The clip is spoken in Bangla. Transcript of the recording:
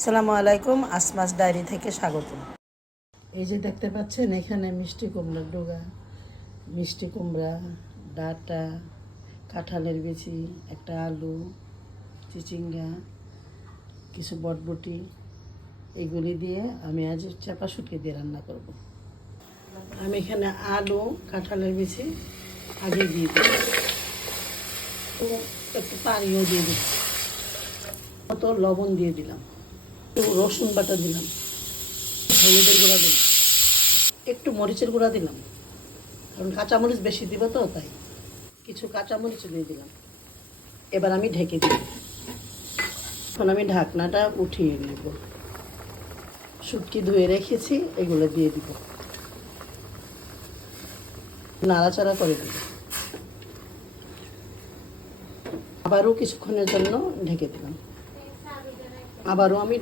আসসালামু আলাইকুম, আসমাস ডায়েরি থেকে স্বাগত। এই যে দেখতে পাচ্ছেন এখানে মিষ্টি কুমড়ার ডোগা, মিষ্টি কুমড়া, ডাঁটা, কাঁঠালের বিচি, একটা আলু, চিচিঙ্গা, কিছু বটবটি, এগুলি দিয়ে আমি আজ চাপা শুটকি দিয়ে রান্না করব। আমি এখানে আলু, কাঁঠালের বিচি আগে দিয়ে দিই, তো একটু পানিও দিয়ে দিচ্ছি, কত লবণ দিয়ে দিলাম, একটু রসুন বাটা দিলাম, হলুদের গুঁড়া দিলাম, একটু মরিচের গুঁড়া দিলাম, কারণ কাঁচামরিচ বেশি দিব তো তাই কিছু কাঁচামরিচ দিয়ে দিলাম। এবার আমি ঢেকে দিই। এখন আমি ঢাকনাটা উঠিয়ে নেব। শুটকি ধুয়ে রেখেছি, এগুলো দিয়ে দিব, নাড়াচাড়া করে দিব, আবারও কিছুক্ষণের জন্য ঢেকে দিলাম, আবারও আমি